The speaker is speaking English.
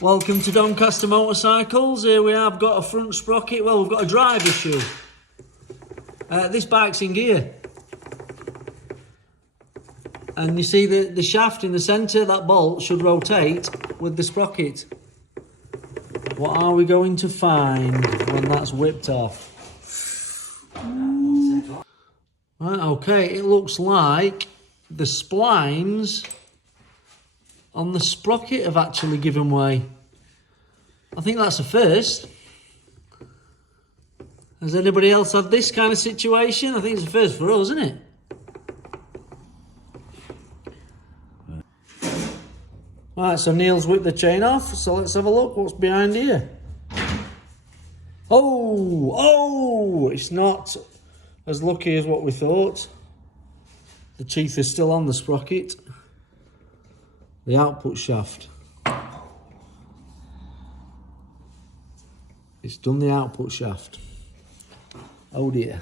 Welcome to Doncaster Motorcycles. Here we have got a front sprocket. Well, we've got a drive issue. This bike's in gear. And you see the shaft in the centre, that bolt should rotate with the sprocket. What are we going to find when that's whipped off? Right, okay, it looks like the splines on the sprocket have actually given way. I think that's a first. Has anybody else had this kind of situation? I think it's a first for us, isn't it? Right, so Neil's whipped the chain off, so let's have a look what's behind here. Oh, it's not as lucky as what we thought. The teeth are still on the sprocket. The output shaft. It's done the output shaft. Oh dear.